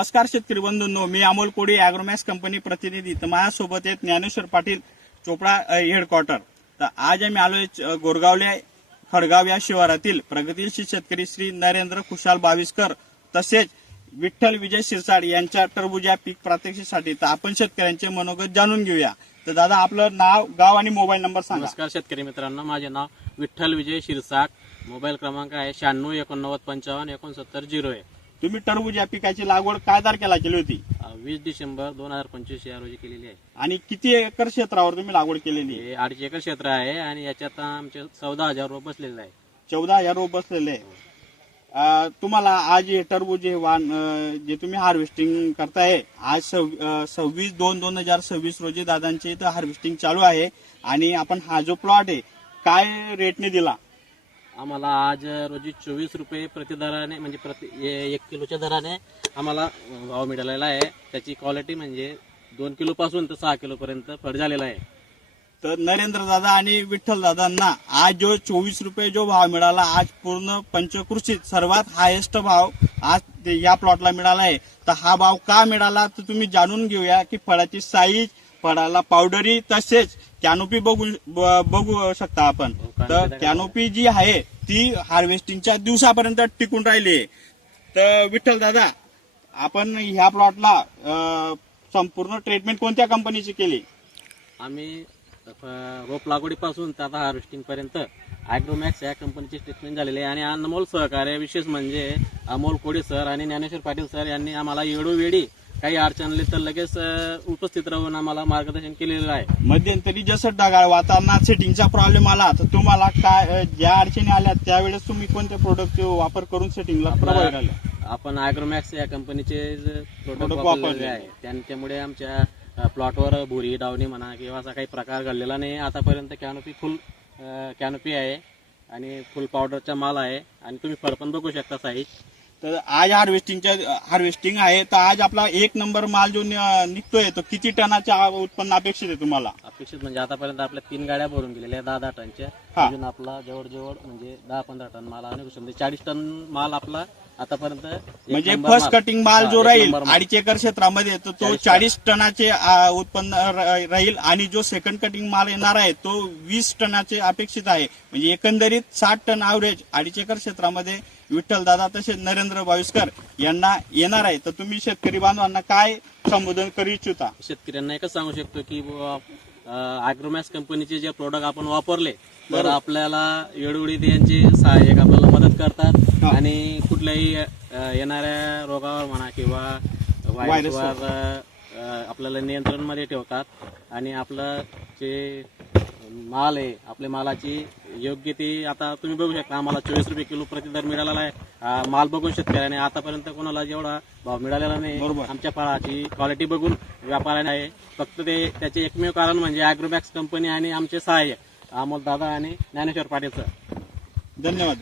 नमस्कार शेतकरी बंधूंनो, मी अमोल कोडी ॲग्रोमॅक्स कंपनी प्रतिनिधी. तर माझ्यासोबत आहेत ज्ञानेश्वर पाटील, चोपडा हेडक्वार्टर. तर आज आम्ही आलोय गोरगावले खडगाव या शिवारातील प्रगतीशील शेतकरी श्री नरेंद्र खुशाल बाविस्कर तसेच विठ्ठल विजय शिरसाट यांच्या टरबूज या पीक प्रात्यक्षिकासाठी. तर आपण शेतकऱ्यांचे मनोगत जाणून घेऊया. तर दादा, आपलं नाव, गाव आणि मोबाईल नंबर सांगा. नमस्कार शेतकरी मित्रांनो, माझे नाव विठ्ठल विजय शिरसाट. मोबाईल क्रमांक आहे 9689555970. तुम्ही टरबूज या पिकाची लागवड काय तारखेला केली होती? 20 डिसेंबर 2025 या रोजी केलेली आहे. आणि किती एकर क्षेत्रावर तुम्ही लागवड केलेली आहे? हे 2.5 एकर क्षेत्र आहे आणि याच्यात आमचे 14,000 रोप बसलेले आहे. 14,000 रोप बसलेले आहे. तुम्हाला आज हे टरबूज हे वाण जे तुम्ही हार्वेस्टिंग करताय, आज 26/2/2026 रोजी दादांचे इथं हार्वेस्टिंग चालू आहे. आणि आपण हा जो प्लॉट आहे काय रेटने दिला? आम्हाला आज रोजी 24 रुपये प्रति दराने, म्हणजे प्रति 1 किलोच्या दराने आम्हाला भाव मिळालेला आहे. त्याची क्वालिटी म्हणजे 2 किलो पासून तर 6 किलो पर्यंत फळ झालेला आहे. तर नरेंद्र दादा आणि विठ्ठल दादांना आज जो 24 रुपये जो भाव मिळाला, आज पूर्ण पंचकृषीत सर्वात हायेस्ट भाव आज या प्लॉटला मिळाला आहे. तर हा भाव का मिळाला तर तुम्ही जाणून घेऊया की फळाची साईज, फळाला पावडरी तसेच कॅनोपी बघू शकता आपण. तर कॅनोपी जी आहे ती हार्वेस्टिंगच्या दिवसापर्यंत टिकून राहिली आहे. तर विठ्ठल दादा, आपण ह्या प्लॉटला संपूर्ण ट्रीटमेंट कोणत्या कंपनीची केली? आम्ही रोप लागवडीपासून तर आता हार्वेस्टिंग पर्यंत ॲग्रोमॅक्स या कंपनीची ट्रीटमेंट झालेली आहे. आणि अनमोल सहकार्य विशेष म्हणजे अमोल कोडी सर आणि ज्ञानेश्वर पाटील सर यांनी आम्हाला वेळोवेळी काही अडचण आली तर लगेच उपस्थित राहून आम्हाला मार्गदर्शन केलेलं आहे. मध्यंतरी जसं ढगाळ वातावरणात सेटिंगचा प्रॉब्लेम आला तर तुम्हाला काय ज्या अडचणी आल्या त्यावेळेस तुम्ही कोणत्या प्रोडक्टचा वापर करून सेटिंगला प्रभावी राहिले? आपण ॲग्रोमॅक्स या कंपनीचे प्रोडक्ट वापरलेले आहे. त्यामुळे आमच्या प्लॉटवर भुरी, डावणी म्हणा किंवा असा काही प्रकार घडलेला नाही. आतापर्यंत कॅनोपी फुल कॅनोपी आहे आणि फुल पावडरचा माल आहे. आणि तुम्ही फळ पण बघू शकता साईज. तर आज हार्वेस्टिंग आहे, तर आज आपला 1 नंबर माल जो निघतोय तो किती टनाच्या उत्पन्न अपेक्षित आहे तुम्हाला? अपेक्षित म्हणजे आतापर्यंत आपल्या 3 गाड्या भरून गेलेल्या 10-10 टनच्या. अजून आपला जवळ म्हणजे 10-15 टन माल आणि 40 टन माल आपला आतापर्यंत. म्हणजे फर्स्ट कटिंग माल जो राहील 2.5 एकर क्षेत्रामध्ये तर तो 40 टनाचे उत्पन्न राहील. आणि जो सेकंड कटिंग माल येणार आहे तो 20 टनाचे अपेक्षित आहे. म्हणजे एकंदरीत 60 टन ॲव्हरेज 2.5 एकर क्षेत्रामध्ये विठ्ठल दादा तसेच नरेंद्र बाविस्कर यांना येणार आहे. तर तुम्ही शेतकरी बांधवांना काय संबोधन करू इच्छिता? शेतकऱ्यांना एकच सांगू शकतो की ॲग्रोमॅक्स कंपनीचे जे प्रोडक्ट आपण वापरले तर आपल्याला वेळोवेळी त्यांचे सहाय्यक आपल्याला मदत करतात. आणि कुठल्याही येणाऱ्या रोगावर म्हणा किंवा व्हायरसवर आपल्याला नियंत्रणमध्ये ठेवतात. आणि आपलं जे माल आहे, आपल्या मालाची योग्य ती आता तुम्ही बघू शकता. आम्हाला 24 रुपये किलो प्रति दर मिळालेला आहे. माल बघून शेतकऱ्याने आतापर्यंत कोणाला जेवढा भाव मिळालेला नाही. आमच्या फळाची क्वालिटी बघून व्यापाऱ्याने आहे. फक्त त्याचे एकमेव कारण म्हणजे ॲग्रोमॅक्स कंपनी आणि आमचे सहाय्यक अमोल दादा आणि ज्ञानेश्वर पाटील सर. धन्यवाद.